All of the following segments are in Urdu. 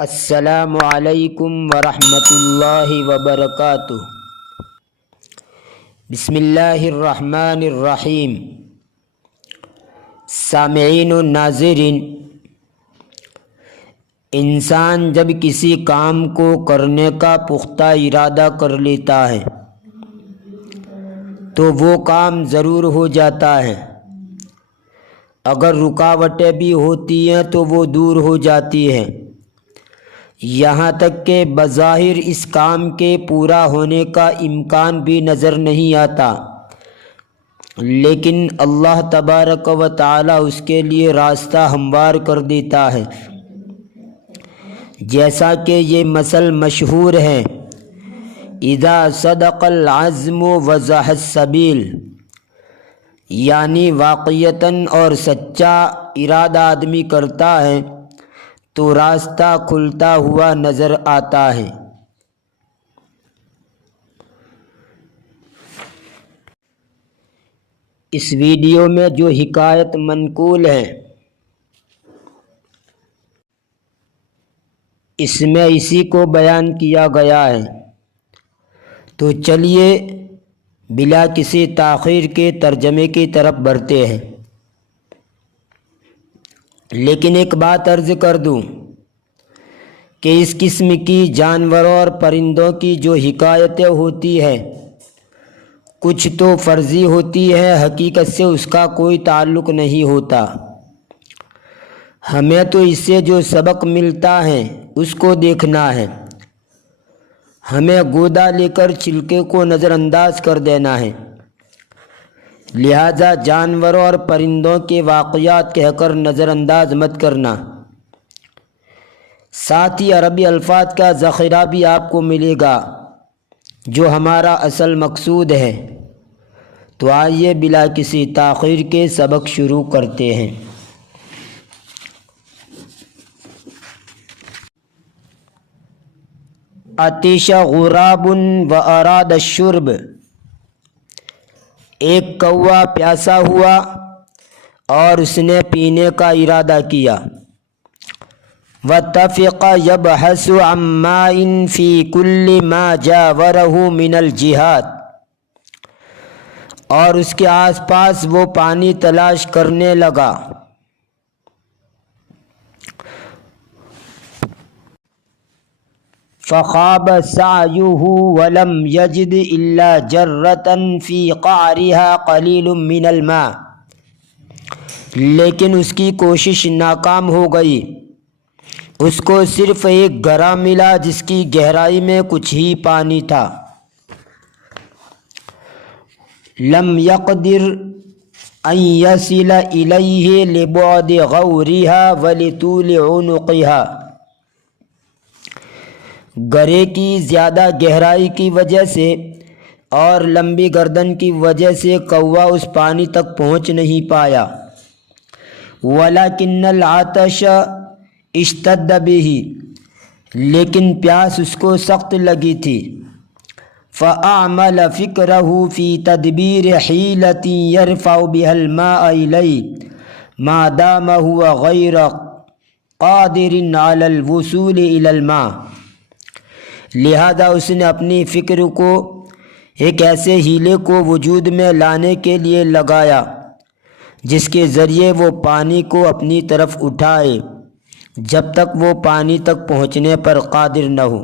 السلام علیکم ورحمۃ اللہ وبرکاتہ۔ بسم اللہ الرحمن الرحیم۔ سامعین و ناظرین، انسان جب کسی کام کو کرنے کا پختہ ارادہ کر لیتا ہے تو وہ کام ضرور ہو جاتا ہے۔ اگر رکاوٹیں بھی ہوتی ہیں تو وہ دور ہو جاتی ہیں، یہاں تک کہ بظاہر اس کام کے پورا ہونے کا امکان بھی نظر نہیں آتا، لیکن اللہ تبارک و تعالی اس کے لیے راستہ ہموار کر دیتا ہے۔ جیسا کہ یہ مثل مشہور ہے، اذا صدق العزم وضح السبیل، یعنی واقعتاً اور سچا ارادہ آدمی کرتا ہے تو راستہ کھلتا ہوا نظر آتا ہے۔ اس ویڈیو میں جو حکایت منقول ہے اس میں اسی کو بیان کیا گیا ہے، تو چلیے بلا کسی تاخیر کے ترجمے کی طرف بڑھتے ہیں۔ لیکن ایک بات عرض کر دوں کہ اس قسم کی جانوروں اور پرندوں کی جو حکایتیں ہوتی ہیں کچھ تو فرضی ہوتی ہے، حقیقت سے اس کا کوئی تعلق نہیں ہوتا۔ ہمیں تو اس سے جو سبق ملتا ہے اس کو دیکھنا ہے، ہمیں گودا لے کر چھلکے کو نظر انداز کر دینا ہے۔ لہذا جانوروں اور پرندوں کے واقعات کہہ کر نظر انداز مت کرنا۔ ساتھ ہی عربی الفاظ کا ذخیرہ بھی آپ کو ملے گا جو ہمارا اصل مقصود ہے۔ تو آئیے بلا کسی تاخیر کے سبق شروع کرتے ہیں۔ عطش غراب و اراد الشرب، ایک کوا پیاسا ہوا اور اس نے پینے کا ارادہ کیا۔ واتفق یبحث عن ماء فی کل ما جاورہ من الجہات، اور اس کے آس پاس وہ پانی تلاش کرنے لگا۔ فخاب سعیہ ولم یجد الا جرۃ فی قعرها قلیل من الماء، لیکن اس کی کوشش ناکام ہو گئی، اس کو صرف ایک گرہ ملا جس کی گہرائی میں کچھ ہی پانی تھا۔ لم يقدر ان يصل الیہ لبعد غورها ولطول عنقها، گرے کی زیادہ گہرائی کی وجہ سے اور لمبی گردن کی وجہ سے کوا اس پانی تک پہنچ نہیں پایا۔ ولكن العطش اشتد به، لیکن پیاس اس کو سخت لگی تھی۔ فأعمل فکرہ فی تدبیر حیلۃ یرفع بها الماء الیہ ما دام هو غیر قادر علی الوصول الی الماء، لہذا اس نے اپنی فکر کو ایک ایسے ہیلے کو وجود میں لانے کے لیے لگایا جس کے ذریعے وہ پانی کو اپنی طرف اٹھائے جب تک وہ پانی تک پہنچنے پر قادر نہ ہو۔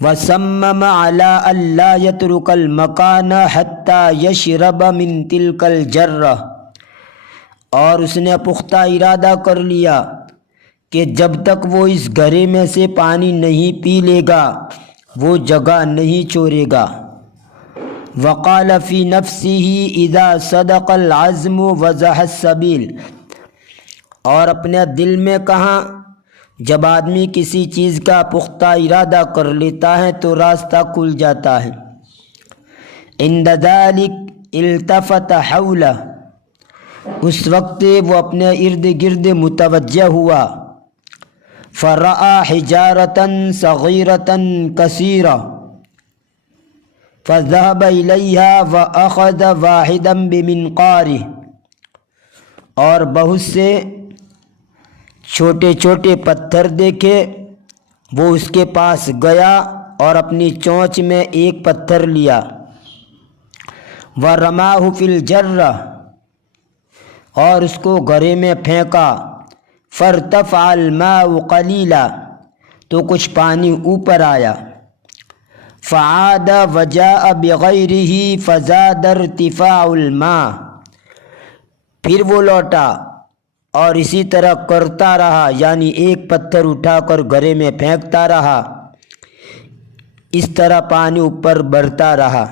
وصمم علی الا یترک المکان حتی یشرب من تلک الجرہ، اور اس نے پختہ ارادہ کر لیا کہ جب تک وہ اس گھڑے میں سے پانی نہیں پی لے گا وہ جگہ نہیں چھوڑے گا۔ وقال فی نفسہ اذا صدق العزم وضح السبیل، اور اپنے دل میں کہا جب آدمی کسی چیز کا پختہ ارادہ کر لیتا ہے تو راستہ کھل جاتا ہے۔ عند ذلک التفت حولہ، اس وقت وہ اپنے ارد گرد متوجہ ہوا۔ فرأى حجارة صغيرة كثيرة فذهب إليها وأخذ واحدا بمنقاره، اور بہت سے چھوٹے چھوٹے پتھر دیکھے، وہ اس کے پاس گیا اور اپنی چونچ میں ایک پتھر لیا، وَرَمَاهُ فِي الْجَرَّةِ، اور اس کو گڑھے میں پھینکا، فَارْتَفَعَ الْمَاءُ قَلِيلًا، تو کچھ پانی اوپر آیا، فَعَادَ وَجَاءَ بِغَيْرِهِ فَزَادَ ارْتِفَاعُ الْمَاءِ، پھر وہ لوٹا اور اسی طرح کرتا رہا، یعنی ایک پتھر اٹھا کر گڑھے میں پھینکتا رہا، اس طرح پانی اوپر بڑھتا رہا۔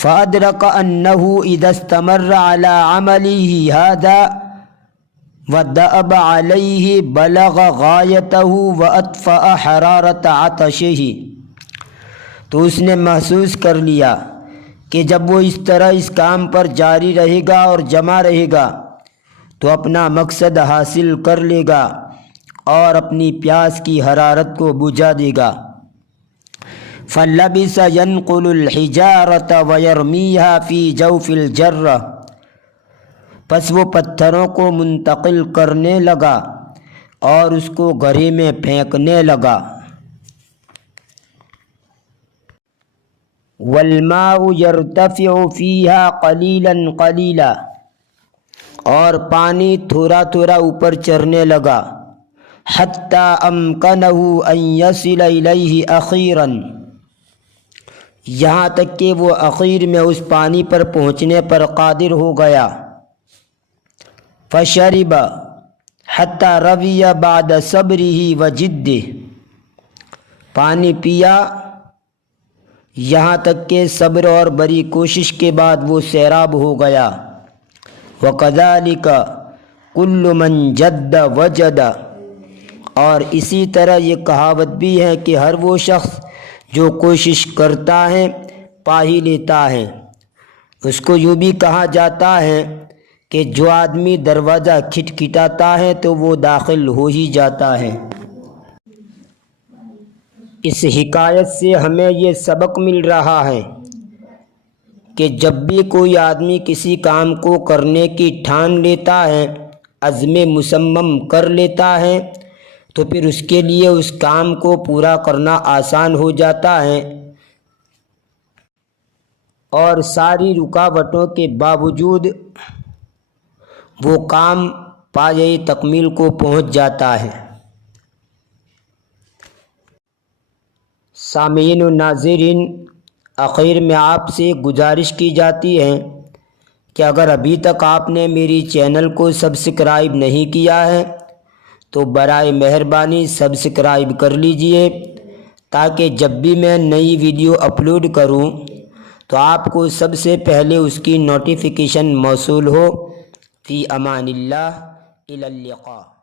فَأَدْرَكَ أَنَّهُ إِذَا اسْتَمَرَّ عَلَى عَمَلِهِ هَذَا وَدَأَبَ عَلَيْهِ بَلَغَ غَایَتَهُ وَأَطْفَأَ حَرَارَةَ عَطْشِهِ، تو اس نے محسوس کر لیا کہ جب وہ اس طرح اس کام پر جاری رہے گا اور جمع رہے گا تو اپنا مقصد حاصل کر لے گا اور اپنی پیاس کی حرارت کو بجھا دے گا۔ فَلَبِثَ يَنْقُلُ الْحِجَارَةَ وَيَرْمِيهَا فِي جَوْفِ الْجَرَّةِ، پس وہ پتھروں کو منتقل کرنے لگا اور اس کو گڑھے میں پھینکنے لگا۔ وَالْمَاءُ يَرْتَفِعُ فِيهَا قَلِيلًا قَلِيلًا، اور پانی تھوڑا تھوڑا اوپر چڑھنے لگا، حَتَّى أَمْكَنَهُ أَنْ يَصِلَ إِلَيْهِ أَخِيرًا، یہاں تک کہ وہ اخیر میں اس پانی پر پہنچنے پر قادر ہو گیا۔ فَشَرِبَ حَتَّى رَوِيَ بَعْدَ صَبْرِهِ وَجِدِّهِ، پانی پیا یہاں تک کہ صبر اور بڑی کوشش کے بعد وہ سیراب ہو گیا۔ وَكَذَلِكَ كُلُّ مَنْ جَدَّ وَجَدَ، اور اسی طرح یہ کہاوت بھی ہے کہ ہر وہ شخص جو کوشش کرتا ہے پا ہی لیتا ہے۔ اس کو یوں بھی کہا جاتا ہے کہ جو آدمی دروازہ کھٹکھٹاتا ہے تو وہ داخل ہو ہی جاتا ہے۔ اس حکایت سے ہمیں یہ سبق مل رہا ہے کہ جب بھی کوئی آدمی کسی کام کو کرنے کی ٹھان لیتا ہے، عزم مصمم کر لیتا ہے، تو پھر اس کے لیے اس کام کو پورا کرنا آسان ہو جاتا ہے، اور ساری رکاوٹوں کے باوجود وہ کام پایۂ تکمیل کو پہنچ جاتا ہے۔ سامعین و ناظرین، آخر میں آپ سے گزارش کی جاتی ہے کہ اگر ابھی تک آپ نے میری چینل کو سبسکرائب نہیں کیا ہے تو برائے مہربانی سبسکرائب کر لیجئے، تاکہ جب بھی میں نئی ویڈیو اپلوڈ کروں تو آپ کو سب سے پہلے اس کی نوٹیفیکیشن موصول ہو۔ فی امان اللہ، الی اللقاء۔